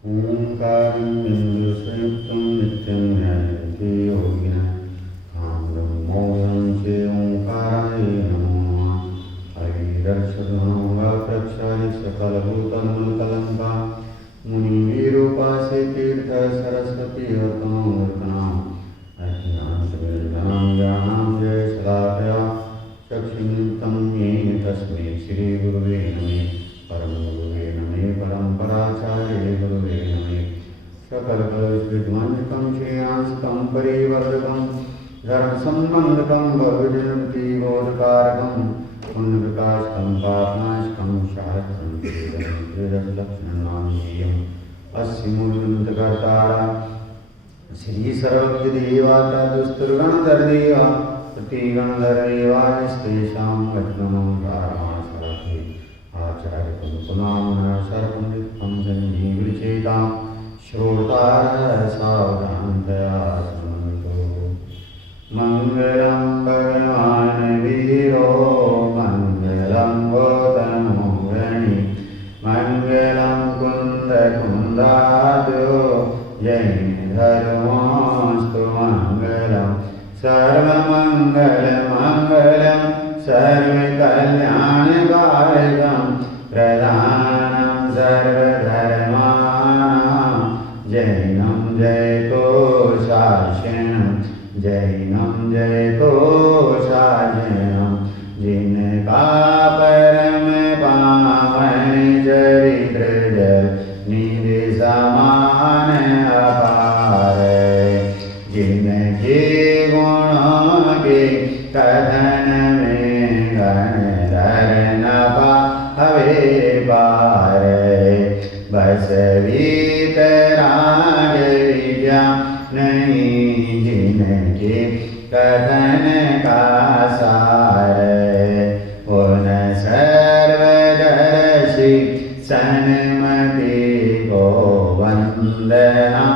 ओंकारं बिंदुसंयुक्तं नित्यं ध्यायन्ति योगिनः कामं मोक्षं च ओंकाराय नमः। हरिदर्शनं सकलभूतमूलकलङ्का मुनिविरूपासे तीर्थ सरस्वती वर्तमानवर्तनाम् अज्ञानतिमिरान्धकारां ज्ञानां जय शलाकया चक्षुरुन्मिलितं येन तस्मै श्रीगुरुवे नमः। परमगुरुवे नमः। परम्पराचार्ये गुरुवे नमः। सकलकलविद्वंसकं श्रेयांसकं परिवर्धकं धर्मसम्बन्धकं भवजयन्ति बोधकारकं पुण्यप्रकाशकं पापनाशकं शास्त्रं वेदलक्षणनामधेयम् अस्य मूलग्रन्थकर्तारः श्री सर्वज्ञदेवाता दुस्तुर्गणधरदेवा प्रतिगणधरदेवास्तेषां वचनं धारणासरथे आचार्यपुनामनः सर्वमृतं सञ्जीवचेतां श्रोतारः सावधानतया शृण्वन्तु। मङ्गलं भगवान् वीरो मङ्गलं गोतमोगणि मङ्गलं कुन्दकुन्दाद्यो जैनधर्मोऽस्तु मङ्गलं सर्वमङ्गलमङ्गलं सर्वकल्याणकारकं प्रधानं सर्वधर्माणां जैनं जयतो शासनं जैनं जयतो शासनं जिनका परम पावन चरित्र निधि समान अपार जिनके गुणों के कथन में गणधर न पावे पार बस वीतराग विद्या नहीं जिनके कथन का सार उन सर्वदर्शी सन्मति को वंदना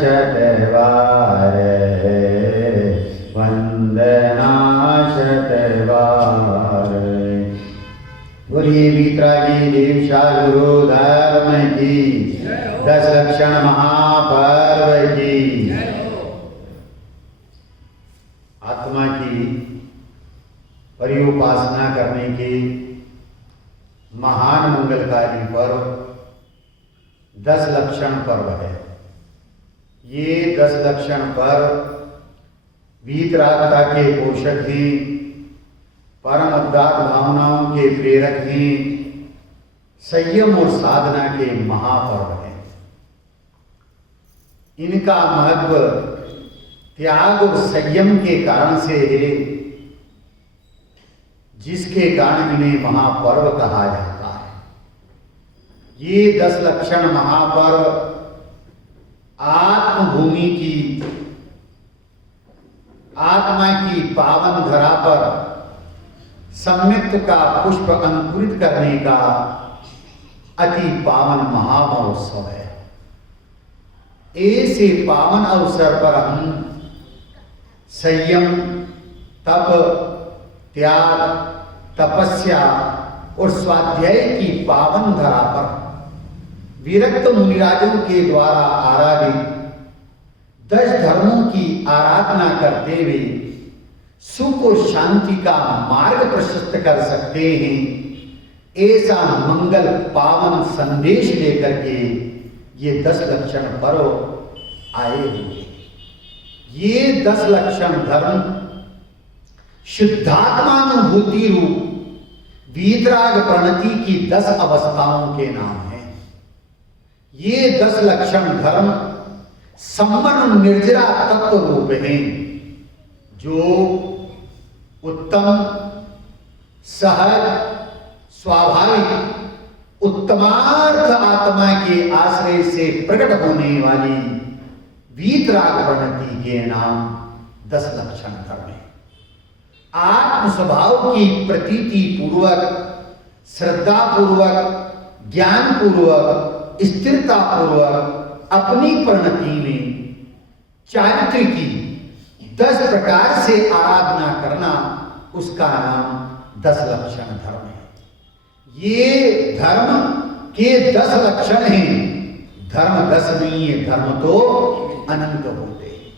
शतवार वंदना शतवार। बोलिए वीतरागी दीक्षा गुरु धर्म की 10 लक्षण महापर्व की। आत्मा की परिउपासना करने के महान मंगलकारी पर्व 10 लक्षण पर्व है। ये 10 लक्षण पर्व वीतरागता के पोषक हैं, परम उदात्त भावनाओं के प्रेरक हैं, संयम और साधना के महापर्व हैं। इनका महत्व त्याग और संयम के कारण से है, जिसके कारण इन्हें महापर्व कहा जाता है। ये 10 लक्षण महापर्व आत्मभूमि की आत्मा की पावन धरा पर सम्यक्त का पुष्प अंकुरित करने का अति पावन महामहोत्सव है। ऐसे पावन अवसर पर हम संयम, तप, त्याग, तपस्या और स्वाध्याय की पावन धरा पर विरक्त मुनिराजों के द्वारा आराधित 10 धर्मों की आराधना करते हुए सुख और शांति का मार्ग प्रशस्त कर सकते हैं। ऐसा मंगल पावन संदेश लेकर के ये 10 लक्षण पर्व आए हुए। ये 10 लक्षण धर्म शुद्धात्मानुभूति रूप वीतराग प्रणति की 10 अवस्थाओं के नाम हैं। ये 10 लक्षण धर्म संवर्ण निर्जरा तत्व रूप हैं, जो उत्तम, सहज, स्वाभाविक, उत्तमार्थ आत्मा के आश्रय से प्रकट होने वाली वीतराग प्रणति के नाम 10 लक्षण धर्म है। आत्म स्वभाव की प्रतीति पूर्वक, श्रद्धा पूर्वक, ज्ञान पूर्वक, स्थिरता पूर्वक अपनी प्रणति में चारित्र की 10 प्रकार से आराधना करना, उसका नाम 10 लक्षण धर्म है। ये धर्म के 10 लक्षण हैं। धर्म 10 नहीं है, धर्म तो अनंत होते हैं।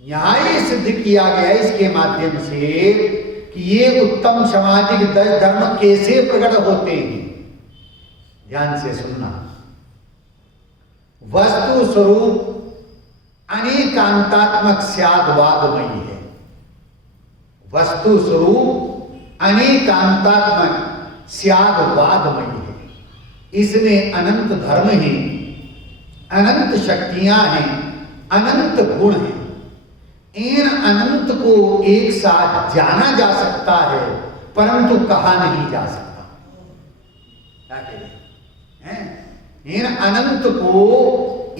यहां ये सिद्ध किया गया इसके माध्यम से कि ये उत्तम सामाजिक 10 धर्म कैसे प्रकट होते हैं। ध्यान से सुनना। वस्तु स्वरूप अनेकांतात्मक स्याद्वादमयी है। वस्तु स्वरूप अनेकांतात्मक स्याद्वादमयी है। इसमें अनंत धर्म है, अनंत शक्तियां हैं, अनंत गुण हैं। इन अनंत को एक साथ जाना जा सकता है, परंतु कहा नहीं जा सकता। क्या कहते हैं? इन अनंत को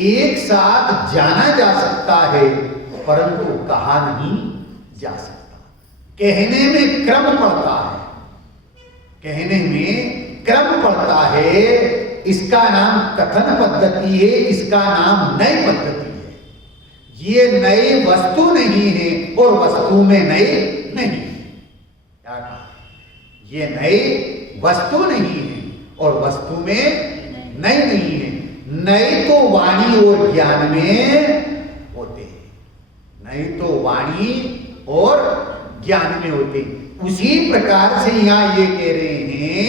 एक साथ जाना जा सकता है, परंतु कहा नहीं जा सकता। कहने में क्रम पड़ता है, कहने में क्रम पड़ता है। इसका नाम कथन पद्धति है, इसका नाम नई पद्धति है। ये नई वस्तु नहीं है और वस्तु में नई नहीं है। क्या कहा? ये नई वस्तु नहीं है और वस्तु में नई नहीं है। नई तो वाणी और ज्ञान में होते हैं, नई तो वाणी और ज्ञान में होते हैं। उसी प्रकार से यहां ये कह रहे हैं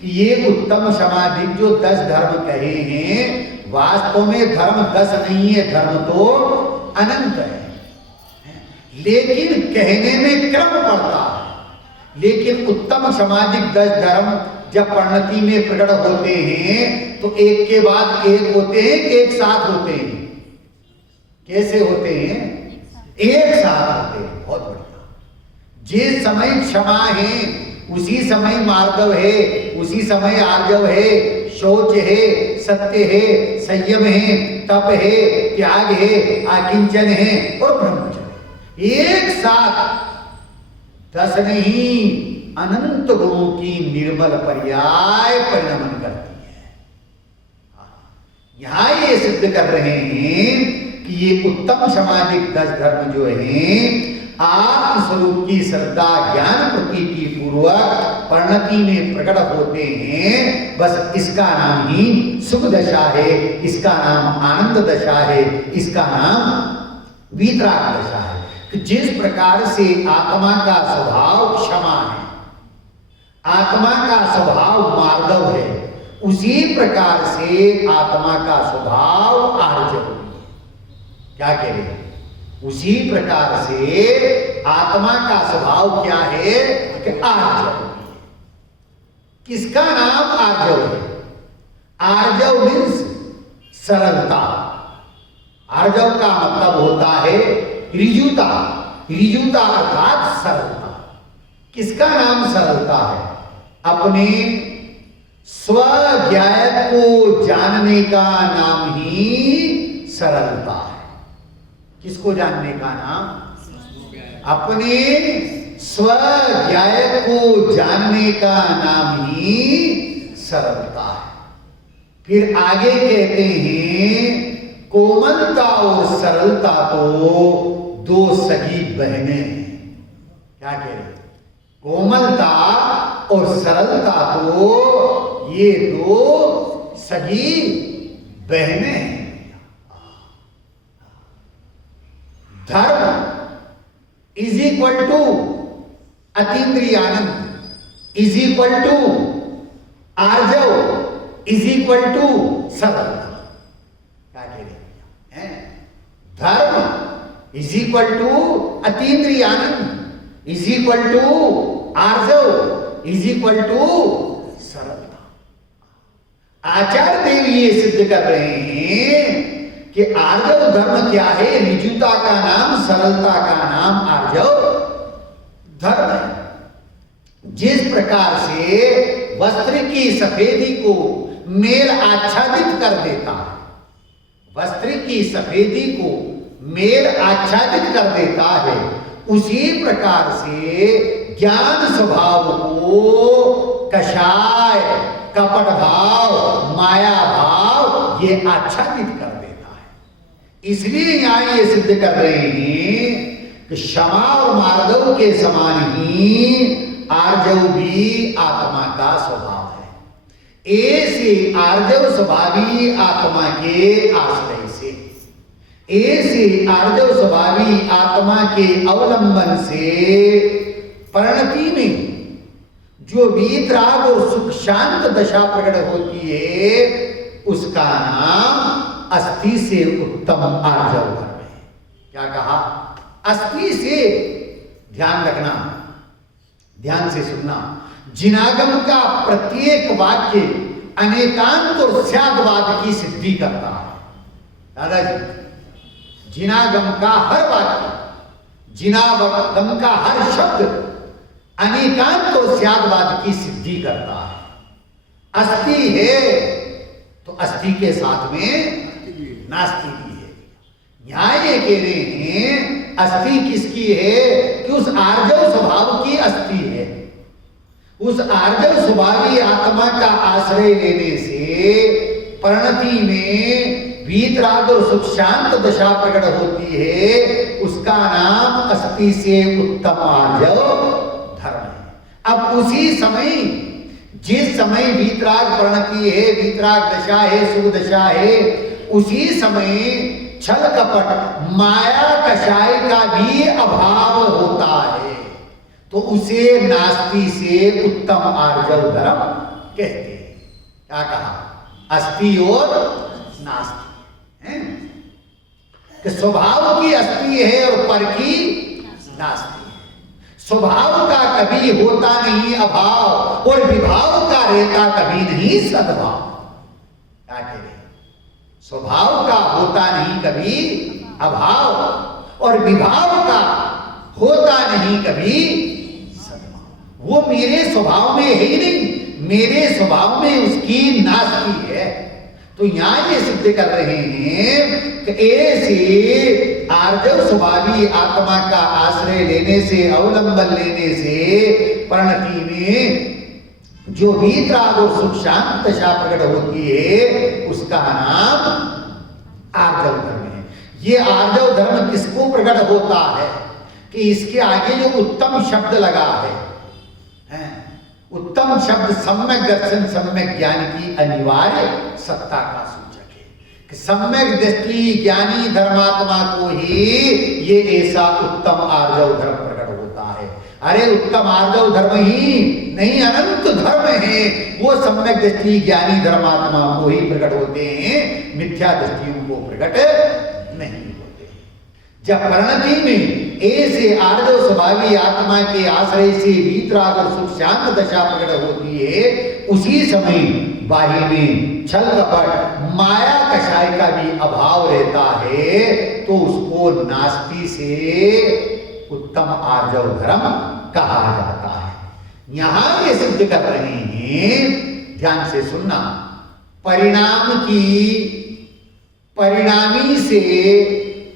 कि ये उत्तम समाधिक जो 10 धर्म कहे हैं, वास्तव में धर्म 10 नहीं है, धर्म तो अनंत है। लेकिन कहने में क्रम पड़ता है। लेकिन उत्तम सामाजिक 10 धर्म जब परिणति में प्रकट होते हैं तो एक के बाद एक होते हैं, एक साथ होते हैं। कैसे होते हैं? एक साथ होते हैं। बहुत बढ़िया। जिस समय क्षमा है उसी समय मार्दव है, उसी समय आर्जव है, शौच है, सत्य है, संयम है, तप है, त्याग है, आकिंचन है और ब्रह्मचर्य। एक साथ 10 नहीं, अनंत गुणों की निर्मल पर्याय परिणमन करती है। यहां ये सिद्ध कर रहे हैं कि ये उत्तम सामाजिक 10 धर्म जो है आत्मस्वरूप की श्रद्धा ज्ञान प्रतीति पूर्वक परिणति में प्रकट होते हैं। बस इसका नाम ही सुख दशा है, इसका नाम आनंद दशा है, इसका नाम वीतराग दशा है। जिस प्रकार से आत्मा का स्वभाव क्षमा है, आत्मा का स्वभाव मार्दव है, उसी प्रकार से आत्मा का स्वभाव आर्जव है। क्या कह रहे हैं? उसी प्रकार से आत्मा का स्वभाव क्या है कि आर्जव। किसका नाम आर्जव है? आर्जव मीन्स सरलता। आर्जव का मतलब होता है ऋजुता। ऋजुता अर्थात सरलता। किसका नाम सरलता है? अपने स्वज्ञायत को जानने का नाम ही सरलता है। किसको जानने का नाम? अपने स्वज्ञायत को जानने का नाम ही सरलता है। फिर आगे कहते हैं कोमलता और सरलता तो 2 सगी बहनें हैं। क्या कह रहे? कोमलता और सरलता तो ये 2 सगी बहनें हैं। धर्म इज इक्वल टू अतीन्द्रियानंद इज इक्वल टू आर्जव इज इक्वल टू सरलता। क्या कह रहे हैं? धर्म इज इक्वल टू अतीन्द्रियानंद इज इक्वल टू आर्जव इज इक्वल टू सरलता। आचार्य देव ये सिद्ध कर रहे हैं कि आर्जव धर्म क्या है? ऋजुता का नाम, सरलता का नाम आर्जव धर्म है। जिस प्रकार से वस्त्र की सफेदी को मेल आच्छादित कर देता है, वस्त्र की सफेदी को मेल आच्छादित कर देता है, उसी प्रकार से ज्ञान स्वभाव को कषाय, कपट भाव, माया भाव ये आच्छादित कर देता है। इसलिए यहां ये सिद्ध कर रहे हैं कि क्षमा और मार्दव के समान ही आर्जव भी आत्मा का स्वभाव है। ए से आर्जव स्वभावी आत्मा के आश्रय से, ए से आर्जव स्वभावी आत्मा के अवलंबन से परिणति में जो वीतराग और सुख शांत दशा प्रकट होती है उसका नाम अस्थि से उत्तम आर्जव धर्म है। क्या कहा? अस्थि से, ध्यान रखना, ध्यान से सुनना, जिनागम का प्रत्येक वाक्य अनेकांत और स्यादवाद की सिद्धि करता है। दादाजी, जिनागम का हर वाक्य, जिनागम का हर शब्द अनेकांत और स्यादवाद की सिद्धि करता है। अस्थि है तो अस्थि के साथ में नास्ति भी है। न्याय ये कह रहे हैं अस्थि किसकी है कि उस आर्जव स्वभाव की अस्थि है। उस आर्जव स्वभावी आत्मा का आश्रय लेने से परिणति में वीतराग और सुख शांत दशा प्रकट होती है, उसका नाम अस्थि से उत्तम आर्जव धर्म है। अब उसी समय, जिस समय वीतराग परिणति है, वीतराग दशा है, सुख दशा है, उसी समय छल कपट माया कषाय का भी अभाव होता है, तो उसे नास्ति से उत्तम आर्जव धर्म कहते हैं। क्या कहा? अस्थि और नास्ति है कि स्वभाव की अस्थि है और पर की नास्ति है। स्वभाव का कभी होता नहीं अभाव और विभाव का रहता कभी नहीं सद्भाव। क्या कह रहे? स्वभाव का होता नहीं कभी अभाव और विभाव का होता नहीं कभी सद्भाव। वो मेरे स्वभाव में है ही नहीं, मेरे स्वभाव में उसकी नास्ति है। तो यहां ये सिद्ध कर रहे हैं कि ऐसे आर्जव स्वभावी आत्मा का आश्रय लेने से, अवलंबन लेने से परिणति में जो वीतराग और सुख शांत दशा प्रकट होती है उसका नाम आर्जव धर्म है। ये आर्जव धर्म किसको प्रकट होता है कि इसके आगे जो उत्तम शब्द लगा है, उत्तम शब्द सम्यक दर्शन सम्यक ज्ञान की अनिवार्य सत्ता का सूचक है कि सम्यक दृष्टि ज्ञानी धर्मात्मा को ही ये ऐसा उत्तम आर्जव धर्म प्रकट होता है। अरे उत्तम आर्जव धर्म ही नहीं, अनंत धर्म है वो सम्यक दृष्टि ज्ञानी धर्मात्मा को ही प्रकट होते हैं, मिथ्या दृष्टियों को प्रकट नहीं होते। जब परिणति में ऐसे आर्जव स्वभावी आत्मा के आश्रय से वीतराग और सुख शांत दशा प्रकट होती है, उसी समय बाह्य में छल कपट माया कषाय का भी अभाव रहता है, तो उसको नास्ति से उत्तम आर्जव धर्म कहा जाता है। यहां ये सिद्ध कर रहे हैं, ध्यान से सुनना, परिणाम की परिणामी से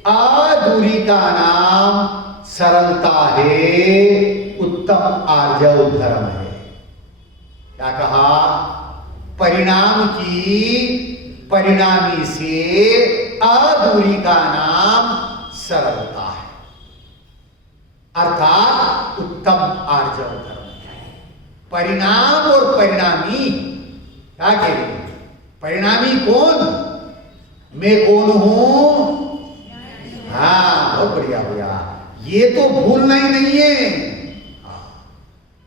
आदूरी का नाम सरलता है, उत्तम आर्जव धर्म है। क्या कहा? परिणाम की परिणामी से आदूरी का नाम सरलता है, अर्थात उत्तम आर्जव धर्म है। परिणाम और परिणामी क्या कह रहे? परिणामी कौन? मैं कौन हूं? हाँ, बहुत बढ़िया भैया, ये तो भूलना ही नहीं है।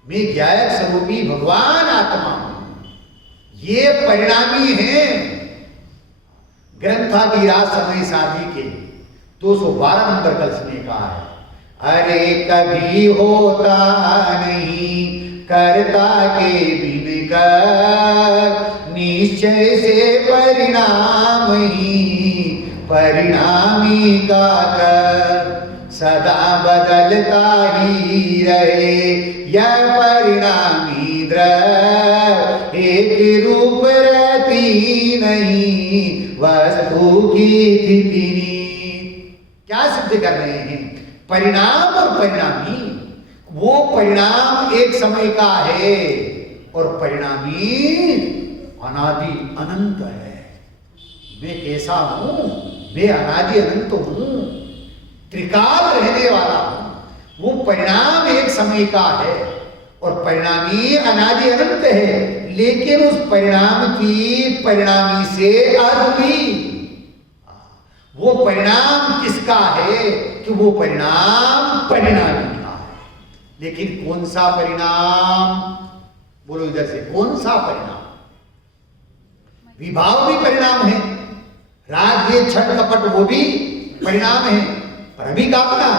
मैं ज्ञायक स्वरूपी भगवान आत्मा हूं, ये परिणामी है। ग्रंथाधिराज समय शादी के 212 नंबर कलश में कहा है, अरे कभी होता नहीं कर्ता के बिन कर, निश्चय से परिणाम ही परिणामी का कर, सदा बदलता ही रहे यह परिणामी द्रव्य, एक रूप रहती नहीं वस्तु की स्थिति। क्या सिद्ध कर रहे हैं? परिणाम और परिणामी, वो परिणाम एक समय का है और परिणामी अनादि अनंत है। मैं कैसा हूं? मैं अनादि अनंत हूं, त्रिकाल रहने वाला हूं। वो परिणाम एक समय का है और परिणामी अनादि अनंत है, लेकिन उस परिणाम की परिणामी से अधूरी। वो परिणाम किसका है कि वो परिणाम परिणामी का है। लेकिन कौन सा परिणाम, बोलो इधर से, कौन सा परिणाम? विभाव भी परिणाम है, राग द्वेष छल कपट वो भी परिणाम है, पर अभी कामना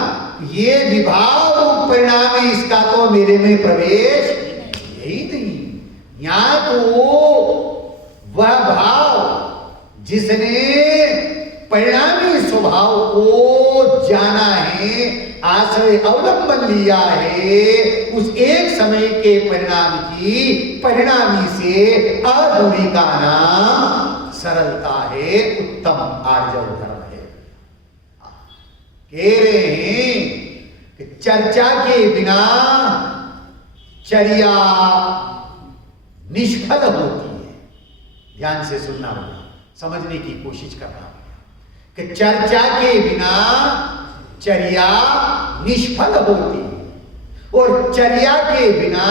ये विभाव परिणाम है, इसका तो मेरे में प्रवेश यही नहीं। यहां तो वह भाव जिसने परिणामी स्वभाव को जाना है, आश्रय अवलंबन लिया है, उस एक समय के परिणाम की परिणामी से अधूरी का नाम सरलता है, उत्तम आर्जव धर्म है। कह रहे हैं कि चर्चा के बिना चर्या निष्फल होती है। ध्यान से सुनना होगा, समझने की कोशिश करना होगा कि चर्चा के बिना चर्या निष्फल होती है और चर्या के बिना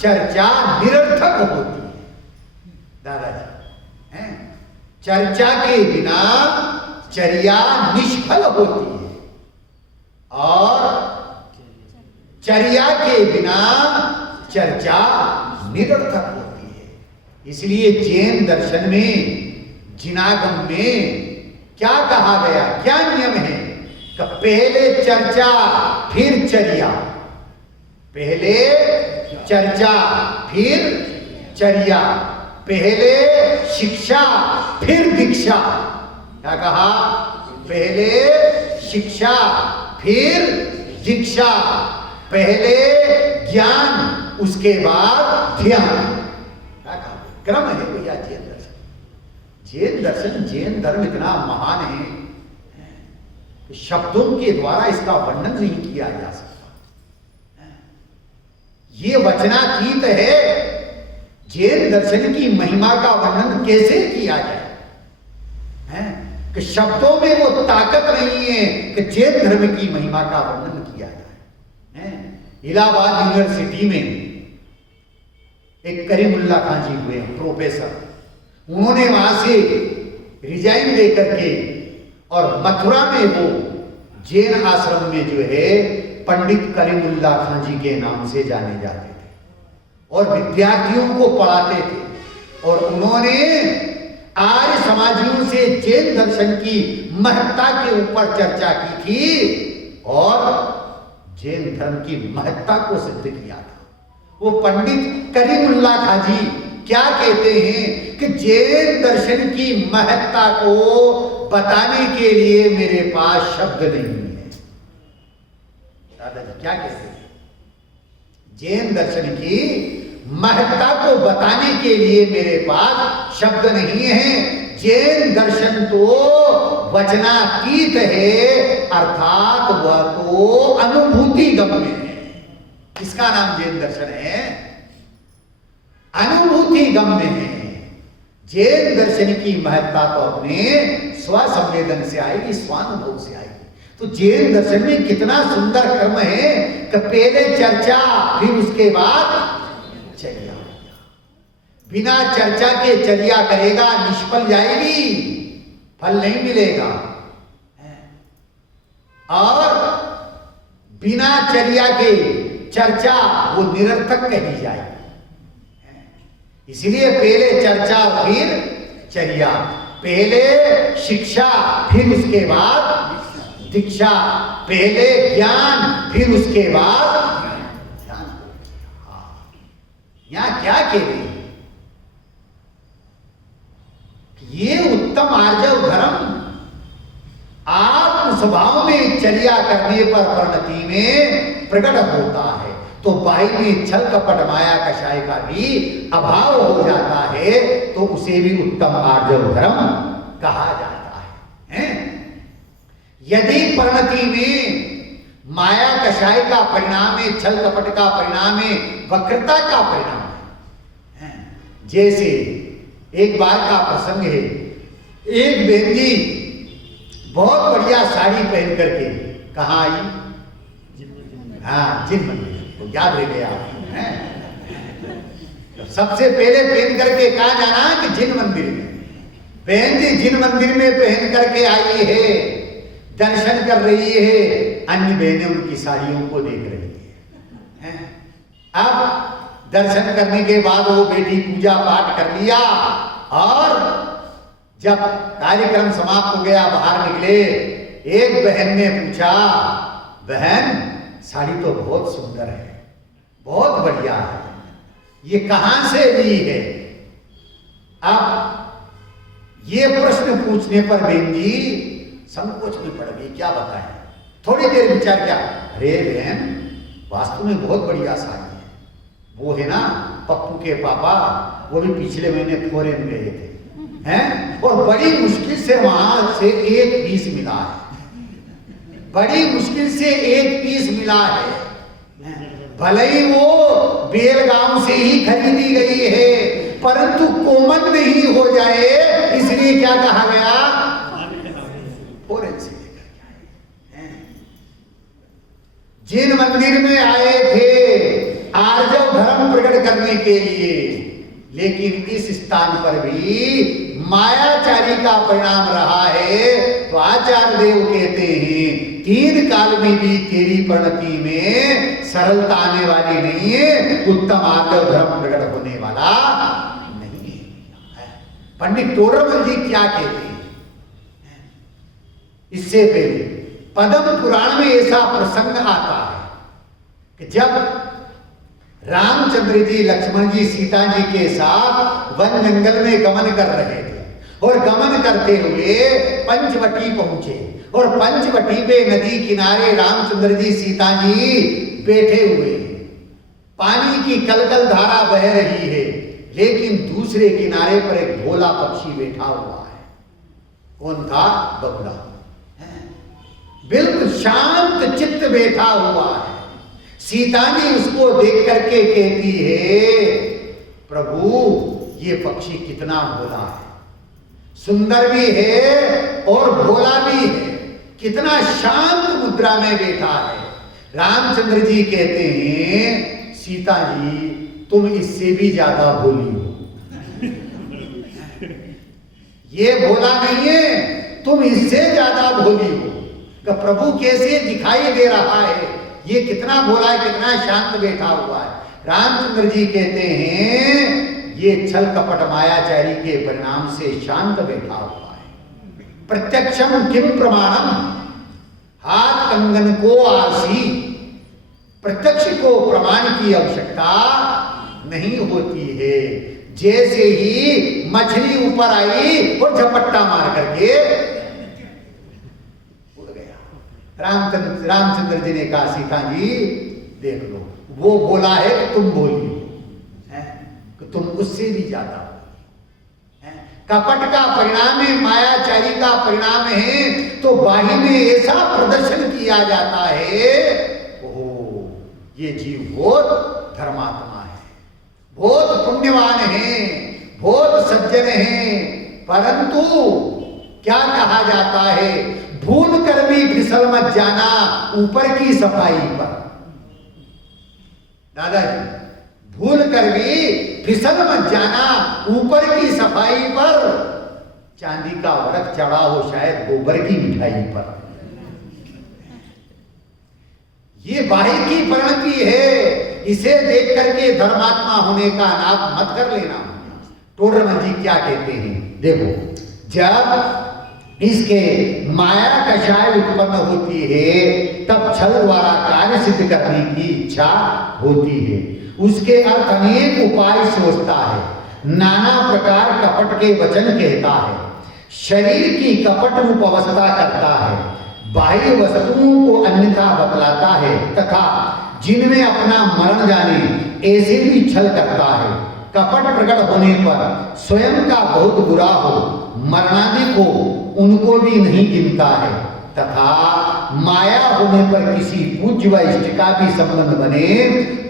चर्चा निरर्थक होती है। दादाजी हैं, चर्चा के बिना चर्या निष्फल होती है और चर्या के बिना चर्चा निरर्थक होती है। इसलिए जैन दर्शन में जिनागम में क्या कहा गया, क्या नियम है कि पहले चर्चा फिर चर्या, पहले चर्चा फिर चर्या, पहले शिक्षा फिर दीक्षा। क्या कहा? पहले शिक्षा फिर दीक्षा, पहले ज्ञान उसके बाद ध्यान। क्या कहा? क्रम है भैया जैन दर्शन। जैन दर्शन, जैन धर्म इतना महान है कि शब्दों के द्वारा इसका वर्णन नहीं किया जा सकता। ये वचनातीत है। जैन दर्शन की महिमा का वर्णन कैसे किया जाए कि शब्दों में वो ताकत नहीं है कि जैन धर्म की महिमा का वर्णन किया जाए। इलाहाबाद यूनिवर्सिटी में एक करीमुल्ला खान जी हुए प्रोफेसर, उन्होंने वहां से रिजाइन देकर के और मथुरा में वो जैन आश्रम में जो है पंडित करीमुल्ला खान जी के नाम से जाने जाते थे और विद्यार्थियों को पढ़ाते थे। और उन्होंने आर्य समाजियों से जैन दर्शन की महत्ता के ऊपर चर्चा की थी और जैन धर्म की महत्ता को सिद्ध किया था। वो पंडित करीमुल्ला खान जी क्या कहते हैं कि जैन दर्शन की महत्ता को बताने के लिए मेरे पास शब्द नहीं है। दादाजी क्या कहते हैं? जैन दर्शन की महत्ता को बताने के लिए मेरे पास शब्द नहीं है। जैन दर्शन तो वचनातीत है, अर्थात वह तो अनुभूति गम्य है। इसका नाम जैन दर्शन है, अनुभूति गम्य है। जैन दर्शन की महत्ता तो अपने स्वसंवेदन से आएगी, स्वानुभव से आएगी। तो जैन दर्शन में कितना सुंदर कर्म है कि पहले चर्चा फिर उसके बाद चर्या। बिना चर्चा के चर्या करेगा निष्फल जाएगी, फल नहीं मिलेगा। और बिना चर्या के चर्चा वो निरर्थक कही जाएगी। इसलिए पहले चर्चा फिर चर्या, पहले शिक्षा फिर उसके बाद दीक्षा, पहले ज्ञान फिर उसके बाद ध्यान। यहां क्या कह रहे हैं? ये उत्तम आर्जव धर्म आत्म स्वभाव में चर्या करने पर परिणति में प्रकट होता है। तो बाई में छल कपट माया कषाय का भी अभाव हो जाता है, तो उसे भी उत्तम आर्जव धर्म कहा जाता है। यदि परिणति में माया कषाय का परिणाम है, छल कपट का परिणाम है, वक्रता का परिणाम है। जैसे एक बार का प्रसंग है, एक बहन जी बहुत बढ़िया साड़ी पहन करके कहाँ आई? हाँ, जिन मंदिर, तो याद रह गया। सबसे पहले पहन करके कहा जाना कि जिन मंदिर में बहन जी जिन मंदिर में पहन करके आई है, दर्शन कर रही है, अन्य बहनें उनकी साड़ियों को देख रही है। अब दर्शन करने के बाद वो बेटी पूजा पाठ कर लिया और जब कार्यक्रम समाप्त हो गया बाहर निकले, एक बहन ने पूछा, बहन साड़ी तो बहुत सुंदर है, बहुत बढ़िया है, ये कहां से ली है? अब ये प्रश्न पूछने पर बहन जी संकोच में पड़ गई, क्या बताएं। थोड़ी देर विचार किया, अरे बहन वास्तव में बहुत बढ़िया साड़ी है, वो है ना पप्पू के पापा, वो भी पिछले महीने फॉरेन गए थे हैं, और बड़ी मुश्किल से वहां से एक पीस मिला है, बड़ी मुश्किल से एक पीस मिला है, भले ही वो बेलगांव से ही खरीदी गई है, परंतु कोमल नहीं हो जाए इसलिए क्या कहा गया, फॉरेन से लेकर आए। जिन मंदिर में आए थे आर्जव धर्म प्रकट करने के लिए, लेकिन इस स्थान पर भी मायाचारी का परिणाम रहा है, तो आचार्य देव कहते हैं तीन काल में भी तेरी प्रणति में सरलता आने वाली नहीं है, उत्तम आर्जव धर्म प्रकट होने वाला नहीं है। पंडित तोडरमल जी क्या कहते हैं? इससे पहले पद्म पुराण में ऐसा प्रसंग आता है कि जब रामचंद्र जी लक्ष्मण जी सीता जी के साथ वन जंगल में गमन कर रहे थे, और गमन करते हुए पंचवटी पहुंचे, और पंचवटी पे नदी किनारे रामचंद्र जी सीता जी बैठे हुए, पानी की कलकल धारा बह रही है, लेकिन दूसरे किनारे पर एक भोला पक्षी बैठा हुआ है। कौन था? बगुला, बिल्कुल शांत चित्त बैठा हुआ है। सीता जी उसको देख करके कहती है, प्रभु ये पक्षी कितना भोला है, सुंदर भी है और भोला भी है, कितना शांत मुद्रा में बैठा है। रामचंद्र जी कहते हैं, सीता जी तुम इससे भी ज्यादा भोली हो, ये भोला नहीं है, तुम इससे ज्यादा भोली हो। कि प्रभु कैसे दिखाई दे रहा है, ये कितना भोला है, कितना शांत बैठा हुआ है। रामचंद्र जी कहते हैं ये छल कपट मायाचारी के परिणाम से शांत बैठा हुआ है। प्रत्यक्षम किम प्रमाणम, हाथ कंगन को आसी, प्रत्यक्ष को प्रमाण की आवश्यकता नहीं होती है। जैसे ही मछली ऊपर आई और झपट्टा मार करके उड़ गया। रामचंद्र जी ने कहा, सीता जी देख लो, वो बोला है कि तुम बोली कि तुम उससे भी ज्यादा हो। कपट का परिणाम है, मायाचारी का परिणाम है, तो बाही में ऐसा प्रदर्शन किया जाता है, ओह ये जीव बहुत धर्मात्मा है, बहुत पुण्यवान है, बहुत सज्जन है, परंतु क्या कहा जाता है, भूल कर भी फिसल मत जाना ऊपर की सफाई पर। दादाजी भूल कर भी फिसल मत जाना ऊपर की सफाई पर, चांदी का वर्क चढ़ा हो शायद गोबर की मिठाई पर। ये बाही की परिणति है, इसे देख करके धर्मात्मा होने का नाम मत कर लेना। टोडरमल जी क्या कहते हैं, देखो जब इसके माया कषाय उत्पन्न होती है तब छल द्वारा कार्य सिद्ध करने की इच्छा होती है। उसके अर्थ अनेक उपाय सोचता है, नाना प्रकार कपट के वचन कहता है, शरीर की कपट रूप अवस्था करता है, बाह्य वस्तुओं को अन्यथा बतलाता है, तथा जिनमें अपना मरण जाने ऐसे भी छल करता है। कपट प्रकट होने पर स्वयं का बहुत बुरा हो, मरणादि को उनको भी नहीं गिनता है, तथा माया होने पर किसी पूज्य व इष्ट का भी संबंध बने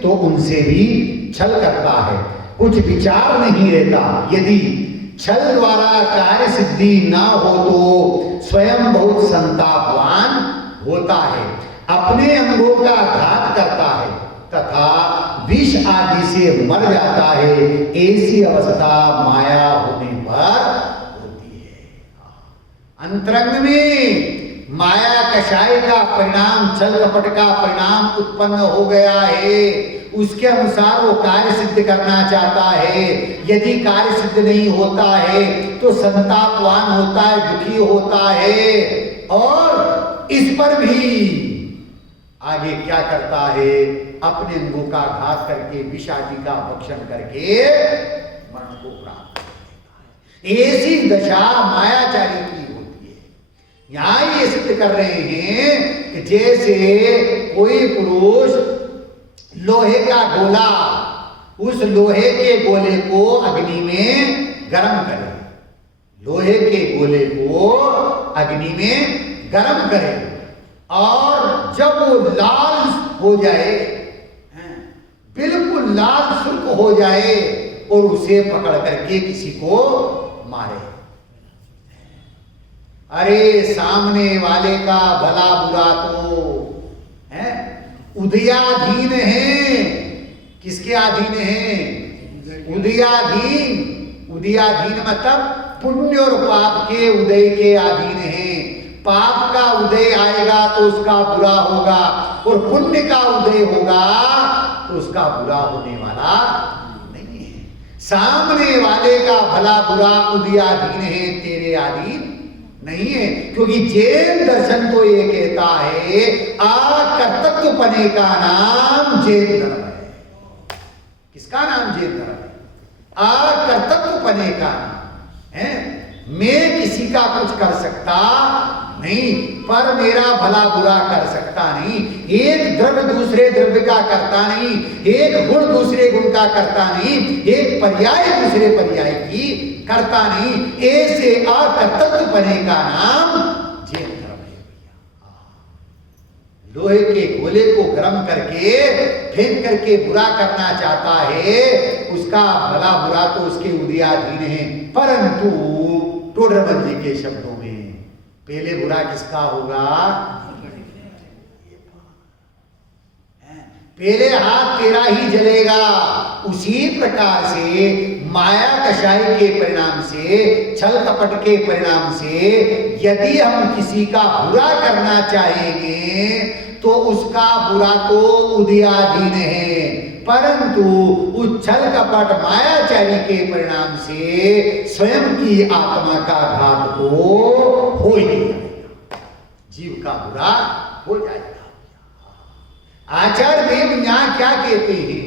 तो उनसे भी छल करता है। कुछ विचार नहीं रहता। यदि छल द्वारा कार्य सिद्धि ना हो तो स्वयं बहुत संतापवान होता है, अपने अंगों का घात करता है, तथा विष आदि से मर जाता है, ऐसी अवस्था माया होने पर होती है। अंतरंग में माया कषाय का परिणाम, छल कपट का परिणाम उत्पन्न हो गया है, उसके अनुसार वो कार्य सिद्ध करना चाहता है। यदि कार्य सिद्ध नहीं होता है तो संतापवान होता है, दुखी होता है, और इस पर भी आगे क्या करता है, अपने अंगों का घात करके, विष आदि का भक्षण करके मरण को प्राप्त करता है। ऐसी दशा मायाचारी की होती है। यहां ये सिद्ध कर रहे हैं कि जैसे कोई पुरुष लोहे का गोला, उस लोहे के गोले को अग्नि में गर्म करे, लोहे के गोले को अग्नि में गर्म करे, और जब वो लाल हो जाए, बिल्कुल लाल सुर्ख हो जाए, और उसे पकड़ करके किसी को मारे, अरे सामने वाले का भला बुरा तो है उदयाधीन है। किसके अधीन है? उदयाधीन। उदयाधीन मतलब पुण्य और पाप के उदय के अधीन है। पाप का उदय आएगा तो उसका बुरा होगा, और पुण्य का उदय होगा तो उसका बुरा होने वाला नहीं है। सामने वाले का भला बुरा उदयाधीन है, तेरे अधीन नहीं है। क्योंकि जैन दर्शन तो ये कहता है अकर्तृत्वपने का नाम जैन धर्म है। किसका नाम जैन धर्म है? अकर्तृत्वपने का नाम है। मैं किसी का कुछ कर सकता नहीं, पर मेरा भला बुरा कर सकता नहीं। एक द्रव्य दूसरे द्रव्य का करता नहीं, एक गुण दूसरे गुण का करता नहीं, एक पर्याय दूसरे पर्याय की करता नहीं। ऐसे अकर्तृत्वपने का नाम जैन धर्म है। लोहे के गोले को गर्म करके फेंक करके बुरा करना चाहता है, उसका भला बुरा तो उसके उदयाधीन है। परंतु टोडरमल जी के शब्दों में पहले बुरा किसका होगा? पहले हाथ तेरा ही जलेगा। उसी प्रकार से माया कषाय के परिणाम से, छल कपट के परिणाम से यदि हम किसी का बुरा करना चाहेंगे तो उसका बुरा तो उदयाधीन है, परंतु उस छल कपट मायाचारी के परिणाम से स्वयं की आत्मा का घात तो हो ही जाएगा, जीव का बुरा हो जाएगा। आचार्य देव यहां क्या कहते हैं?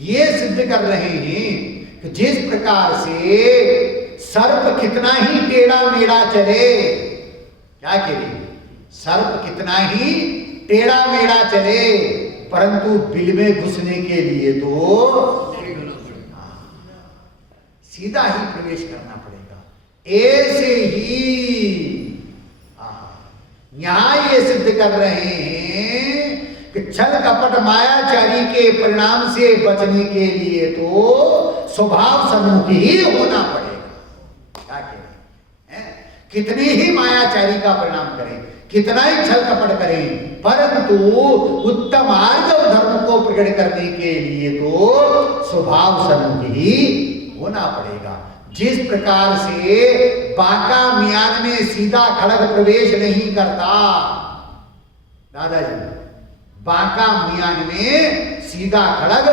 ये सिद्ध कर रहे हैं कि जिस प्रकार से सर्प कितना ही टेढ़ा मेढ़ा चले, क्या कह रहे? सर्प कितना ही टेढ़ा मेढ़ा चले, परंतु बिल में घुसने के लिए तो सीधा ही प्रवेश करना पड़ेगा। ऐसे ही यहां ये सिद्ध कर रहे हैं कि छल कपट मायाचारी के परिणाम से बचने के लिए तो स्वभाव सम्मुख ही होना पड़ेगा। क्या कह रहे हैं? कितनी ही मायाचारी का परिणाम करें, कितना ही छल कपट करें, परंतु उत्तम आर्जव धर्म को प्रकट करने के लिए तो स्वभाव सम्मुख ही होना पड़ेगा। जिस प्रकार से बांका मियान में सीधा खड़ग प्रवेश नहीं करता, दादाजी बांका मियान में सीधा खड़ग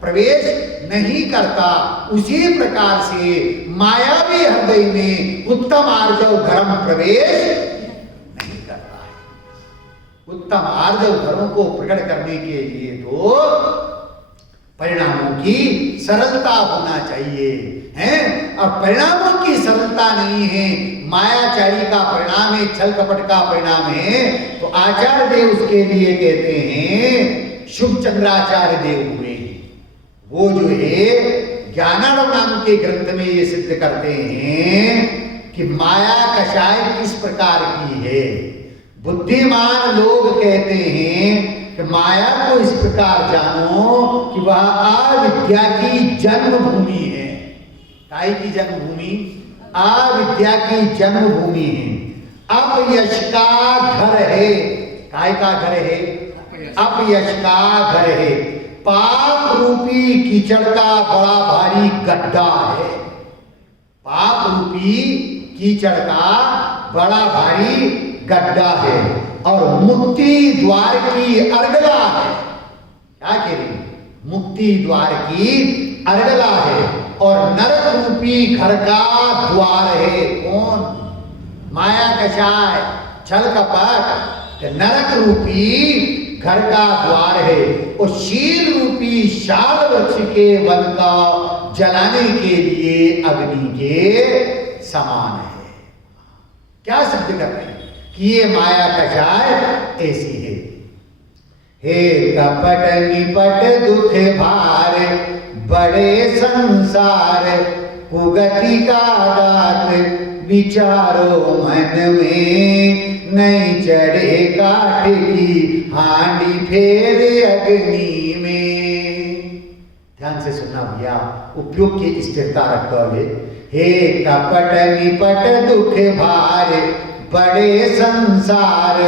प्रवेश नहीं करता, उसी प्रकार से मायावी हृदय में उत्तम आर्जव धर्म प्रवेश नहीं करता है। उत्तम आर्जव धर्म को प्रकट करने के लिए तो परिणामों की सरलता होना चाहिए है, और परिणामों की सरलता नहीं है, मायाचारी का परिणाम है, छल कपट का परिणाम है। तो आचार्य देव उसके लिए कहते हैं, शुभ चंद्राचार्य देव हुए, वो जो है ज्ञानार्णव नाम के ग्रंथ में ये सिद्ध करते हैं कि माया कषाय किस प्रकार की है। बुद्धिमान लोग कहते हैं कि माया को इस प्रकार जानो कि वह अविद्या की जन्मभूमि है। काय की जन्मभूमि? अविद्या की जन्मभूमि है। अपयश का घर है। काय का घर है? अपयश का घर है। पाप रूपी कीचड़ का बड़ा भारी गड्ढा है। पाप रूपी कीचड़ का बड़ा भारी गड्ढा है और मुक्ति द्वार की अर्गला है। क्या कह रही? मुक्ति द्वार की अर्गला है और नरक रूपी घर का द्वार है। कौन? माया कषाय, छल कपट, नरक रूपी घर का द्वार है और शील रूपी शाल वृक्ष के वन का जलाने के लिए अग्नि के समान है। क्या सिद्ध कर रहे हैं कि ये माया कषाय ऐसी है। हे कपट निपट दुख भार बड़े संसार कुगति का दात विचारो मन में नहीं चढ़े काठ की हांडी फेर अग्नि में। ध्यान से सुनना भैया, उपयोग की स्थिरता रखोगे। हे कपट निपट दुख भार बड़े संसार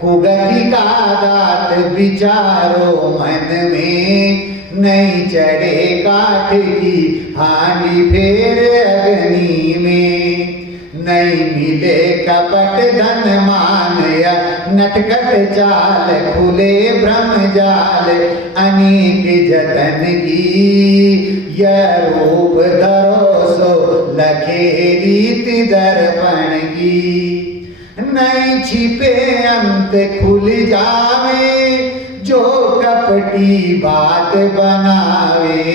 कुगति का दात विचारो मन में नहीं चढ़े काठ की हांडी फेर अग्नि में। नहीं मिले कपट धन मान या नटखट चाल खुले ब्रह्म जाल अनेक जतन की यह रूप धरो सो लखे रीति दर्पण की। नहीं छिपे अंत खुल जावे जो कपटी बात बनावे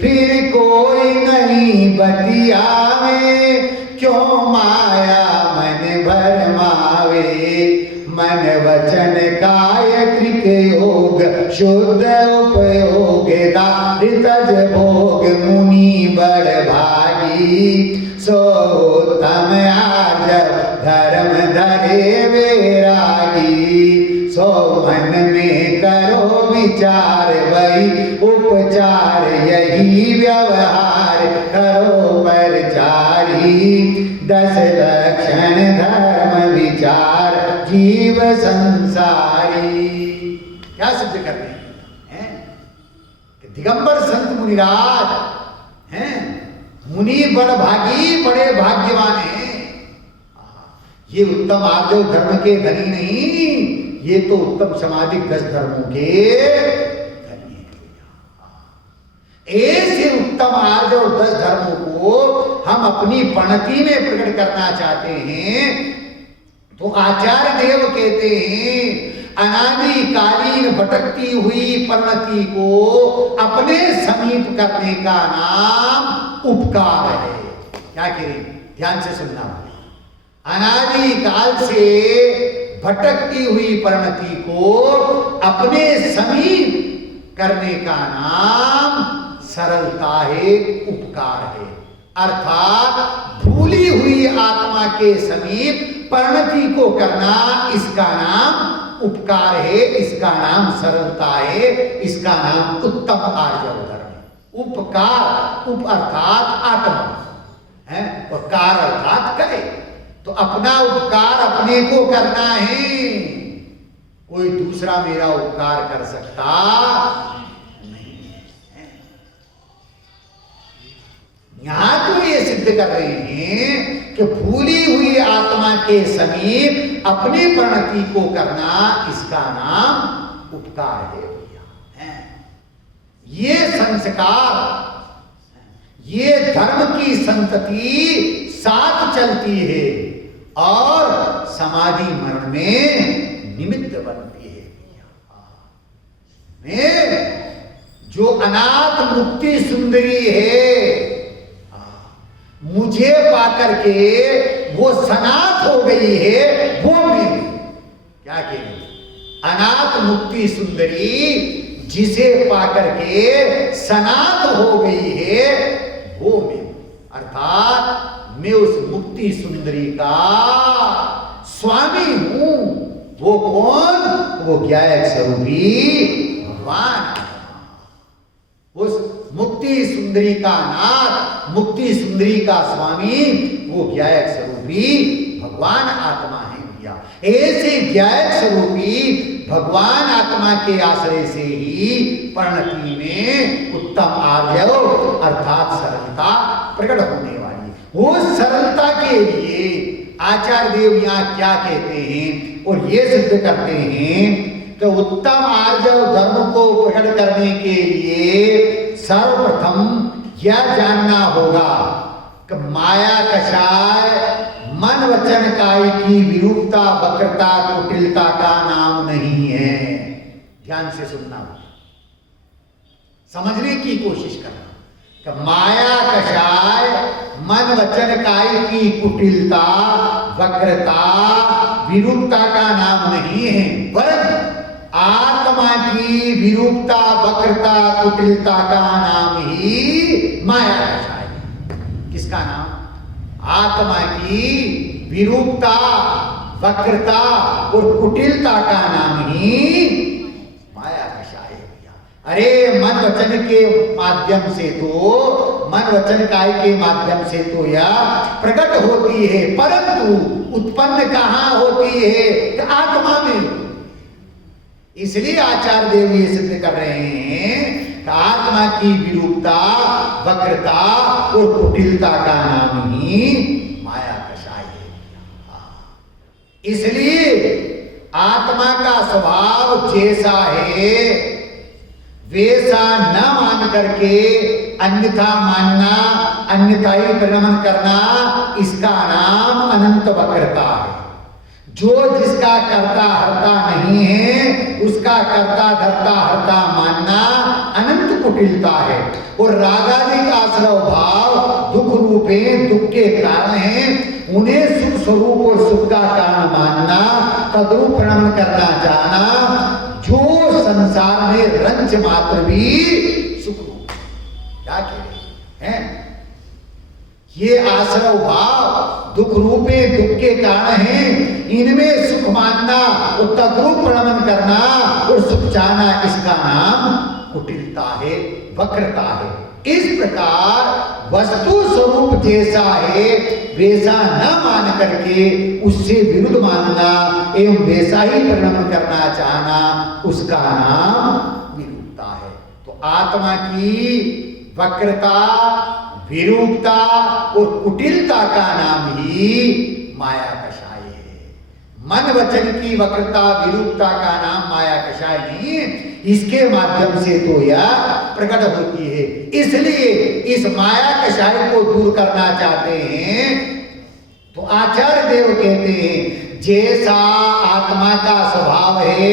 फिर कोई नहीं बतियावे क्यों माया मन भरमावे। मन वचन काय कृत योग शुद्ध उपयोग दारितज भोग मुनि बड़ भागी सो उत्तम आर्ज धर्म धरे वैरागी। सो मन में करो विचार वही उपचार यही व्यवहार करो परचारी। 10 लक्षण धर्म विचार जीव संसारी। क्या सिद्ध कर रहे हैं? दिगंबर संत मुनिराज हैं, मुनि बड़ भागी बड़े भाग्यवान हैं। ये उत्तम आर्जव धर्म के धनी नहीं, ये तो उत्तम सामाजिक 10 धर्मों के धनी हैं। ऐसे उत्तम आर्जव 10 धर्मों को हम अपनी पणति में प्रकट करना चाहते हैं तो आचार्य देव कहते हैं अनादिकालीन भटकती हुई परिणति को अपने समीप करने का नाम उपकार है। क्या करें? ध्यान से सुनना। अनादिकाल से भटकती हुई परिणति को अपने समीप करने का नाम सरलता है, उपकार है। अर्थात भूली हुई आत्मा के समीप परिणति को करना, इसका नाम उपकार है, इसका नाम सरलता है, इसका नाम उत्तम आर्जव धर्म। उपकार, उप अर्थात आत्मा है और कार अर्थात करे। तो अपना उपकार अपने को करना है, कोई दूसरा मेरा उपकार कर सकता नहीं है। यहां तो ये सिद्ध कर रहे हैं कि भूली हुई आत्मा के समीप अपनी परिणति को करना, इसका नाम उपकार है भैया। ये संस्कार, ये धर्म की संतति साथ चलती है और समाधि मरण में निमित्त बनती है। जो अनाथ मुक्ति सुंदरी है, मुझे पाकर के वो सनाथ हो गई है, वो मेरी। क्या कहेंगे? अनाथ मुक्ति सुंदरी जिसे पाकर के सनाथ हो गई है, वो मेरी। अर्थात मैं उस मुक्ति सुंदरी का स्वामी हूं। वो कौन? वो ज्ञायक स्वरूपी भगवान। उस मुक्ति सुंदरी का नाथ, मुक्ति सुंदरी का स्वामी वो ज्ञायक स्वरूपी भगवान आत्मा है। भैया। ऐसे ज्ञायक स्वरूपी भगवान आत्मा के आश्रय से ही परिणति में उत्तम आर्जव अर्थात सरलता प्रकट होने वाली है। वो सरलता के लिए आचार्य देव यहाँ क्या कहते हैं और ये सिद्ध करते हैं कि उत्तम आर्जव धर्म को प्रकट करने के लिए सर्वप्रथम यह जानना होगा कि माया कषाय मन वचन काय की विरूपता वक्रता कुटिलता का नाम नहीं है। ध्यान से सुनना, समझने की कोशिश करना कि माया कषाय मन वचन काय की कुटिलता वक्रता विरूपता का नाम नहीं है, वरन आत्मा की विरूपता वक्रता कुटिलता का नाम ही माया कषाय है। किसका नाम? आत्मा की विरूपता वक्रता और कुटिलता का नाम ही माया कषाय है। अरे मन वचन के माध्यम से तो मन वचन काय के माध्यम से तो यह प्रकट होती है, परंतु उत्पन्न कहाँ होती है? आत्मा में। इसलिए आचार्य देव ये सिद्ध कर रहे हैं कि आत्मा की विरूपता वक्रता और कुटिलता का नाम ही माया कषाय है। इसलिए आत्मा का स्वभाव जैसा है वैसा न मान करके अन्यथा मानना, अन्यथाई परिणमन करना, इसका नाम अनंत वक्रता है। जो जिसका कर्ता हर्ता नहीं है उसका कर्ता धर्ता हर्ता मानना अनंत कुटिलता है। और रागादि का आश्रव भाव दुख रूप है, दुख के कारण है, उन्हें सुख स्वरूप और सुख का कारण मानना, तद्रूप प्रणमन करना चाहना, जो संसार में रंच मात्र भी सुख रूप। क्या कह रहे हैं? ये आश्रव भाव दुख रूपे दुख के कारण है, इनमें सुख मानना और तद्रूप प्रणमन करना और सुख चाहना, इसका नाम कुटिलता है, वक्रता है। इस प्रकार वस्तु स्वरूप जैसा है वैसा न मान करके उससे विरुद्ध मानना एवं वैसा ही परिणमन करना चाहना, उसका नाम विरूपता है। तो आत्मा की वक्रता, विरूपता और कुटिलता का नाम ही माया कषाय है। मन वचन की वक्रता विरूपता का नाम माया कषाय नहीं है, इसके माध्यम से तो यह प्रकट होती है। इसलिए इस माया कषाय को दूर करना चाहते हैं तो आचार्य देव कहते हैं जैसा आत्मा का स्वभाव है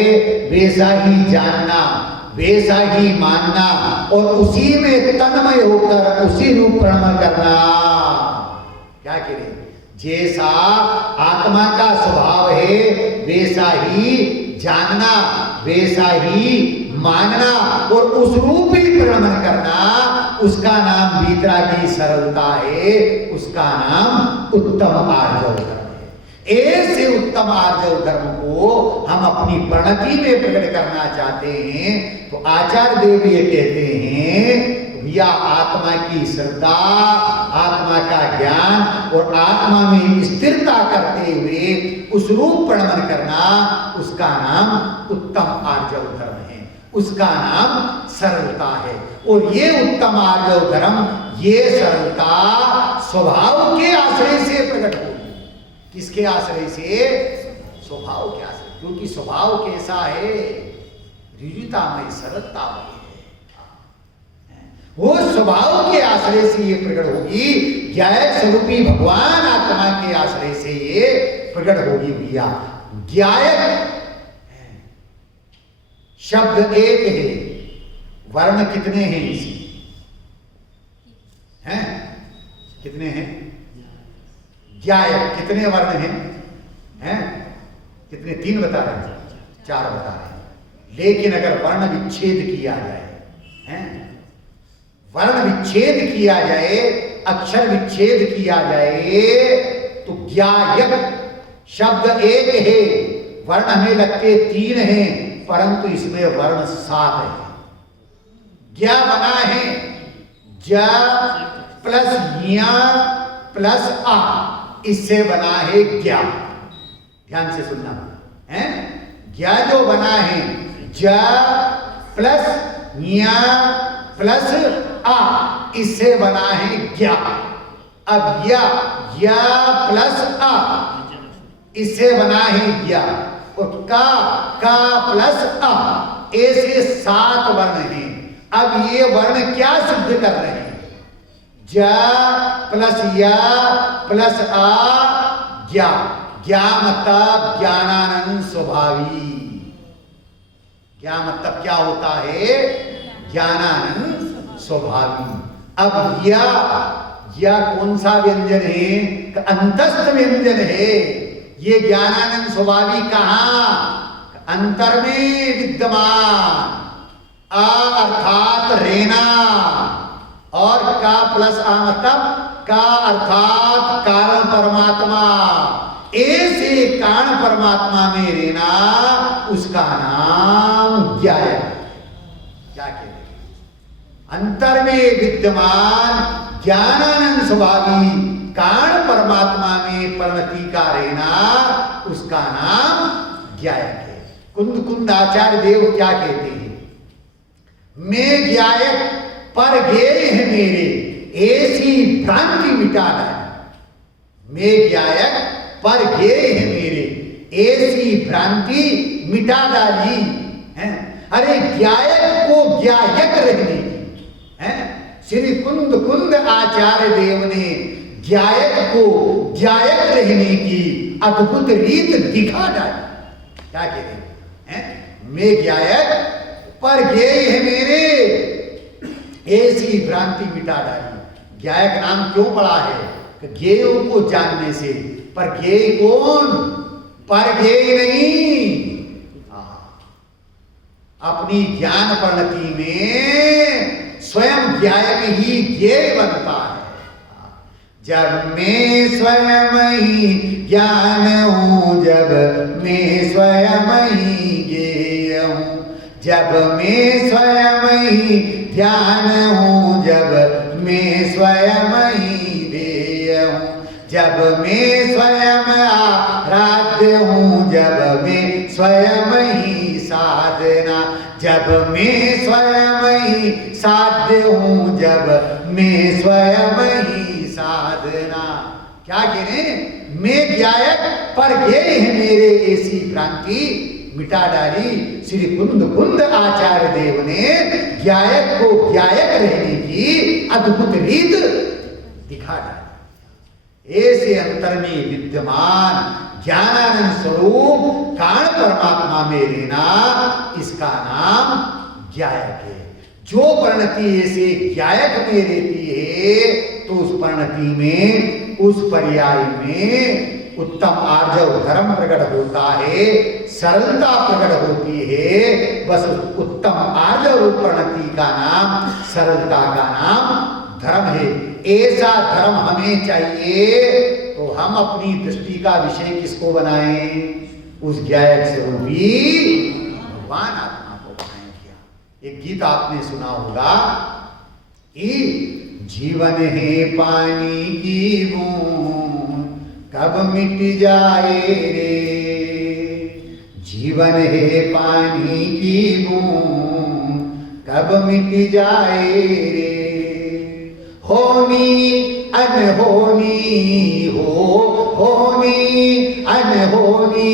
वैसा ही जानना, वैसा ही मानना और उसी में तन्मय होकर उसी रूप प्रणमन करना। क्या कह रहे? जैसा आत्मा का स्वभाव है वैसा ही जानना, वैसा ही मानना और उस रूप ही प्रणमन करना, उसका नाम वीतरागी सरलता है, उसका नाम उत्तम आर्जव धर्म है। ऐसे उत्तम आर्जव धर्म को हम अपनी प्रणति में प्रकट करना चाहते हैं तो आचार्य देव ये कहते हैं या आत्मा की श्रद्धा, आत्मा का ज्ञान और आत्मा में स्थिरता करते हुए उस रूप प्रणमन करना, उसका नाम उत्तम आर्जव धर्म है, उसका नाम सरलता है। और ये उत्तम आर्जव धर्म, ये सरलता स्वभाव के आश्रय से प्रकट होगी। किसके आश्रय से? स्वभाव के आश्रय। क्योंकि स्वभाव कैसा है? ऋजुतामय, सरलतामय है। वो स्वभाव के आश्रय से ये प्रकट होगी, ज्ञायक स्वरूपी भगवान आत्मा के आश्रय से ये प्रकट होगी। भैया ज्ञायक शब्द एक है, वर्ण कितने हैं इसी? हैं? कितने हैं? ज्ञायक कितने वर्ण हैं? हैं? कितने? 3 बता रहे हैं, 4 बता रहे हैं। लेकिन अगर वर्ण विच्छेद किया जाए, हैं? वर्ण विच्छेद किया जाए, अक्षर विच्छेद किया जाए तो ज्ञायक शब्द एक है, वर्ण हमें लगते 3 हैं, परंतु इसमें वर्ण 7 है। ज्ञा बना है ज प्लस या प्लस आ, इससे बना है ज्ञा। ध्यान से सुनना है। ज्ञा जो बना है ज प्लस न्या प्लस आ, इससे बना है ज्ञा। अब या प्लस आ, इससे बना है ज्ञा। और का प्लस आ, ऐसे 7 वर्ण हैं। अब ये वर्ण क्या सिद्ध कर रहे हैं? ज प्लस या प्लस आ ज्ञा। ज्ञा मतलब ज्ञानानंद स्वभावी। ज्ञा मतलब क्या होता है? ज्ञानानंद स्वभावी। अब या कौन सा व्यंजन है? अंतस्थ व्यंजन है। ये ज्ञानानंद स्वभावी कहां? अंतर में विद्यमान। आ अर्थात रेना, और का प्लस आ मतलब का अर्थात कारण परमात्मा। ऐसे कारण परमात्मा में रहना, उसका नाम ज्ञा है। क्या कहते हैं? अंतर में विद्यमान ज्ञानानंद स्वभावी कारण परमात्मा में परिणति का रहना, उसका नाम ज्ञायक है। कुंद आचार्य देव क्या कहते हैं? मैं ज्ञायक पर गेय है मेरे, ऐसी भ्रांति मिटा डाली। मैं ज्ञायक पर गेय है मेरे, ऐसी भ्रांति मिटा डाली है। अरे ज्ञायक को ज्ञायक रहने की है। श्री कुंद आचार्य देव ने ज्ञायक को ज्ञायक रहने की अद्भुत रीत दिखा डाली। क्या कहते हैं? मैं ज्ञायक पर गेय है मेरे, ऐसी भ्रांति मिटा डाली। ज्ञायक नाम क्यों पड़ा है? ज्ञेयों को जानने से। पर ज्ञेय कौन? पर ज्ञेय नहीं। अपनी ज्ञान परिणति में स्वयं ज्ञायक ही ज्ञेय बनता है। जब मैं स्वयं ही ज्ञान हूं, जब मैं स्वयं ही ज्ञेय हूं, जब मैं स्वयं ही ध्यान हूं, जब मैं स्वयं ही ध्येय हूं, जब मैं स्वयं आराध्य हूं, जब मैं स्वयं ही साधना, जब मैं स्वयं ही साध्य हूं, जब मैं स्वयं ही साधना। क्या कह रहे हैं? मैं ज्ञायक पर ज्ञेय है मेरे, ऐसी भ्रांति मिटा डाली। श्री कुंद आचार्य देव ने ज्ञायक को ज्ञायक रहने की अद्भुत रीत दिखा डाली। ऐसे अंतर में विद्यमान ज्ञानानंद स्वरूप कारण परमात्मा में रहना, इसका नाम ज्ञायक है। जो परिणति ऐसे ज्ञायक में रहती है, तो उस परिणति में, उस पर्याय में उत्तम आर्जव धर्म प्रकट होता है, सरलता प्रकट होती है। बस उत्तम आर्जव रूप परिणति का नाम, सरलता का नाम धर्म है। ऐसा धर्म हमें चाहिए, तो हम अपनी दृष्टि का विषय किसको बनाएं? उस ज्ञायक स्वरूपी भगवान आत्मा को बनाएं। क्या एक गीत आपने सुना होगा कि जीवन है पानी की बूंद, कब मिट जाए रे। जीवन है पानी की बूंद, कब मिट जाए रे। होनी अनहोनी हो, होनी अनहोनी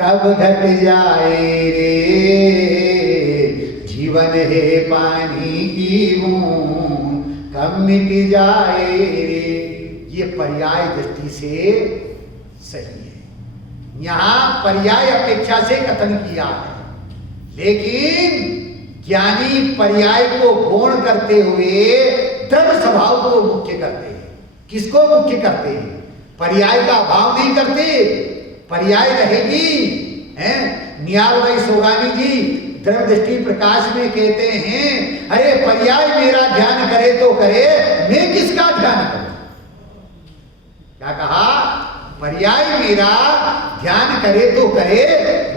कब घट जाए रे। जीवन है पानी की बूंद, कब मिट जाए रे। ये पर्याय दृष्टि से सही है। यहां पर्याय अपेक्षा से कथन किया है, लेकिन ज्ञानी पर्याय को गौण करते हुए द्रव्य स्वभाव को मुख्य करते हैं। किसको मुख्य करते हैं? पर्याय का अभाव नहीं करते। पर्याय रहेगी हैं। नियाल भाई सोगानी जी द्रव्य दृष्टि प्रकाश में कहते हैं, अरे पर्याय मेरा ध्यान करे तो करे, मैं किसका ध्यान करूं? क्या कहा? पर्याय मेरा ध्यान करे तो करे,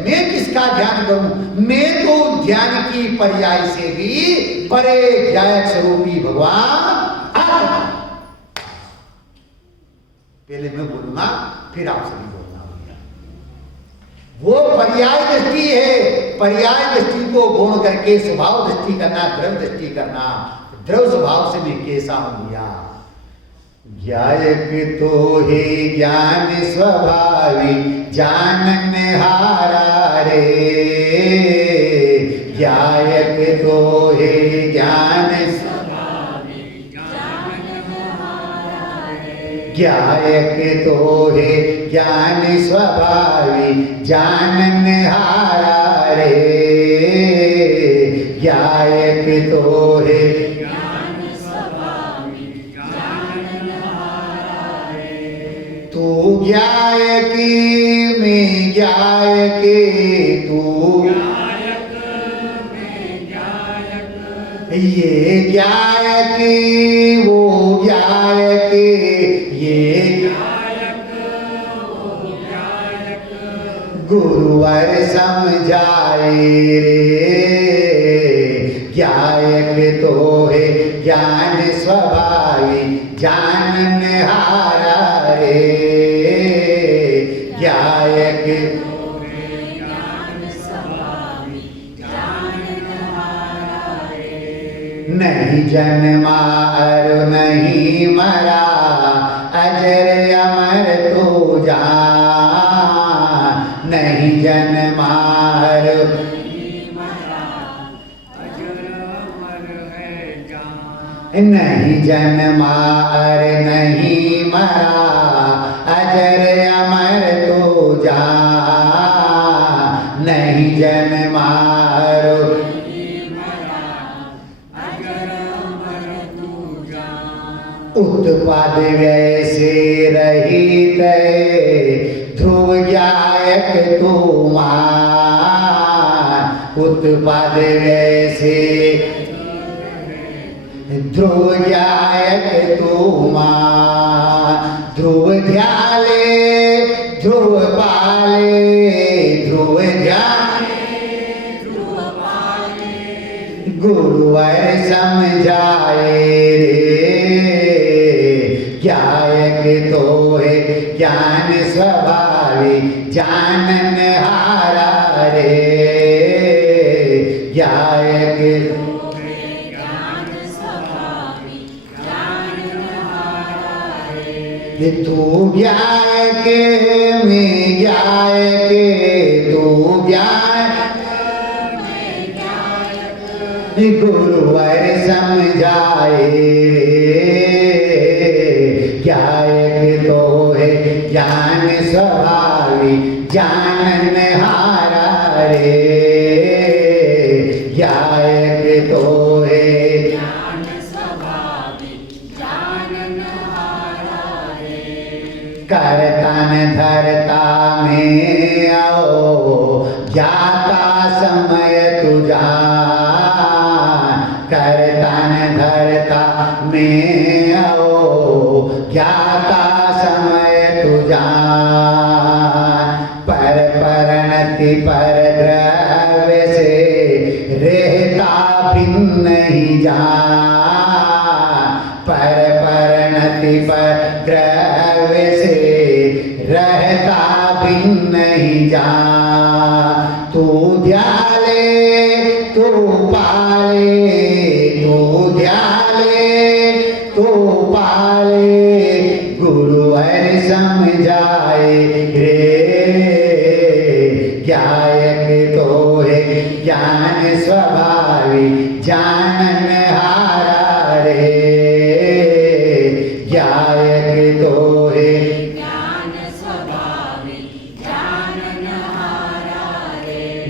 मैं किसका ध्यान करूं? मैं तो ध्यान की पर्याय से भी परे ज्ञायक स्वरूपी भगवान आत्मा। पहले मैं बोलूंगा, फिर आप सभी बोलना होगा। पर्याय दृष्टि है। पर्याय दृष्टि को गुण करके स्वभाव दृष्टि करना, द्रव दृष्टि करना। द्रव स्वभाव से मैं कैसा हूं भैया? ज्ञायक तो हे ज्ञान स्वभावी जानन हारा रे। ज्ञायक तो हे ज्ञान स्वभावी जानन हारा रे। ज्ञायक तो हे ज्ञान स्वभावी जानन हारा रे। ज्ञायक तो है तू ज्ञायकी मैं ज्ञायके तू ये ज्ञायकी वो ज्ञायके ये गुरुवर समझाए रे। ज्ञायक तो है ज्ञान स्वभावी जानन हारा रे। ज्ञायक तो है ज्ञान स्वभावी जानन हारा रे। नहीं जन्मा और नहीं मरा अजर अमर तू जान। नहीं जन्मा और नहीं जन्मा और नहीं मरा अजर अमर तो जा। नहीं जन्मा और उत्पाद वैसे रहित ध्रुव ज्ञायक तू मान। उत्पाद वैसे ध्रुव ज्ञायक तू मान। ध्रुव ध्याले ध्रुव पाले ध्रुव ध्याले ध्रुव पाले गुरुवर समझाए रे। ज्ञायक तो है ज्ञान स्वभावी जानन हारा रे। ज्ञायक तू ज्ञायक मैं ज्ञायक तू ज्ञायक गुरुवर समझाए रे। ज्ञायक तो है ज्ञान स्वभावी जानन हारा रे। ज्ञायक तो है करतन धरता में आओ ज्ञाता समय तुझा। करतन धरता में आओ ज्ञाता समय तुझा। पर परिणति पर द्रव्य से रहता भिन्न नहीं जा। पर परिणति पर द्रव्य से रहता भिन्न नहीं जा। तू ध्याले तू पाले तू ध्याले तू पाले गुरुवर समझाए रे। ज्ञायक तो है ज्ञान स्वभावी जानन हारा रे। ज्ञायक तो है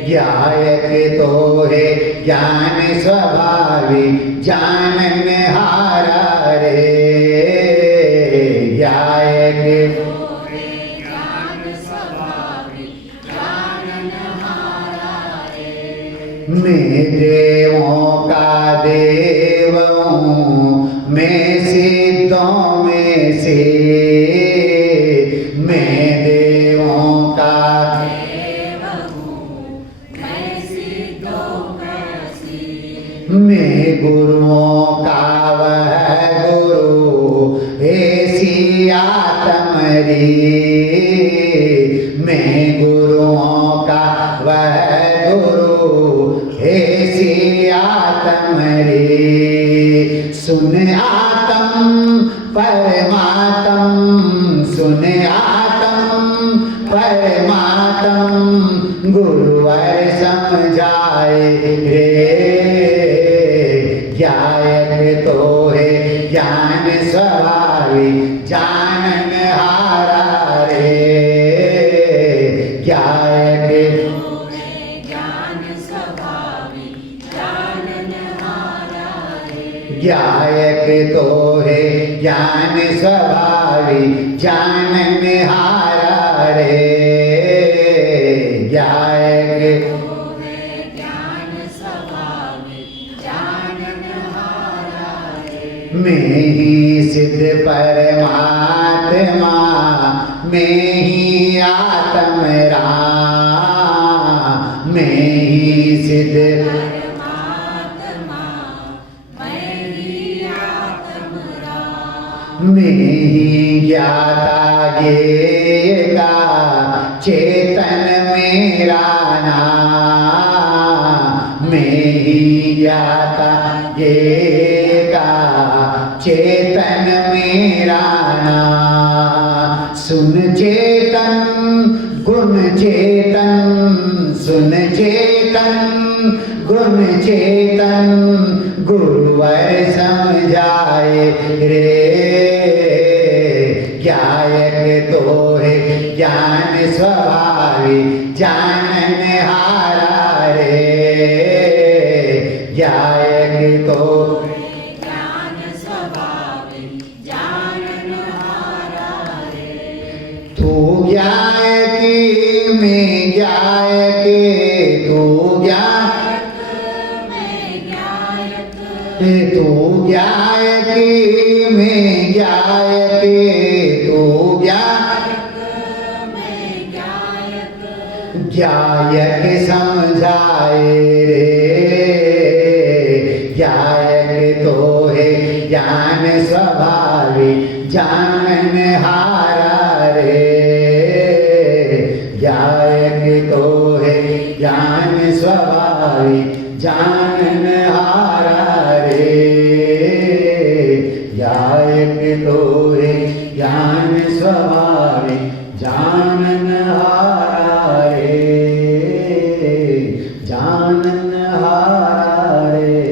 ज्ञायक तो है ज्ञान स्वभावी जानन हारा रे। ज्ञायक तो है ज्ञान स्वभावी जानन हारा रे। मैं देवों का देव हूँ मैं सिद्धों में से। मैं देवों का मैं गुरुओं का वह गुरु ऐसी आत्म रे। मैं गुरुओं का आत्म परमात्म, सुन आत्म परमात्म, गुरुवर समझाए रे। ज्ञायक तो है ज्ञान स्वभावी, जानन हारा रे। ज्ञायक ज्ञायक तो है ज्ञान स्वभावी, जानन हारा रे। ज्ञायक तो है ज्ञान स्वभावी, जानन हारा रे। मैं ही सिद्ध परमात्मा, मैं ही आत्म राम, मैं ही सिद्ध मैं ही ज्ञाता ज्ञेयता, चेतन मेरा नाम। मैं ही ज्ञाता ज्ञेयता, चेतन मेरा नाम। सुन चेतन गुण चेतन, सुन चेतन गुण चेतन, गुरुवर समझाए रे। ज्ञायक तो है ज्ञान स्वभावी, जानन हारा रे। ज्ञायक तो ज्ञान स्वभावी, जानन हारा रे। तू ज्ञायक मैं ज्ञायक, तू ज्ञायक मैं ज्ञायक, तू ज्ञायक मैं ज्ञायक, तू ज्ञायक मैं ज्ञायक, ज्ञायक समझाए रे। ज्ञायक तो है ज्ञान स्वभावी, जानन हारा रे। ज्ञायक तो है ज्ञान स्वभावी, जानन हारा रे। ज्ञायक तो है ज्ञान स्वभावी, जानन हारा रे। जानन हारा रे।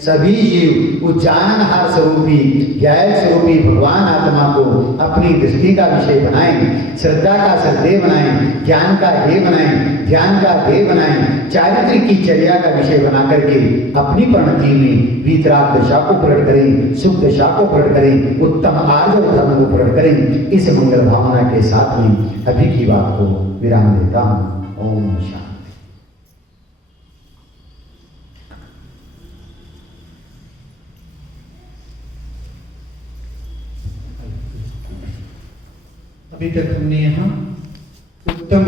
सभी जीव उस जाननहार स्वरूपी ज्ञायक स्वरूपी भगवान आत्मा को अपनी दृष्टि का विषय बनाएं, श्रद्धा का श्रद्धेय बनाएं, ज्ञान का ध्येय बनाएं, ध्यान का ध्येय बनाएं, चारित्र की चर्या का विषय बना करके अपनी परिणति में वीतराग दशा को प्रकट करें, सुख दशा को प्रकट करें, उत्तम आर्जव धर्म को प्रकट करें। इस मंगल भावना के साथ में अभी की बात को विराम देता हूं। ओम शांति। अभी तक हमने यहाँ उत्तम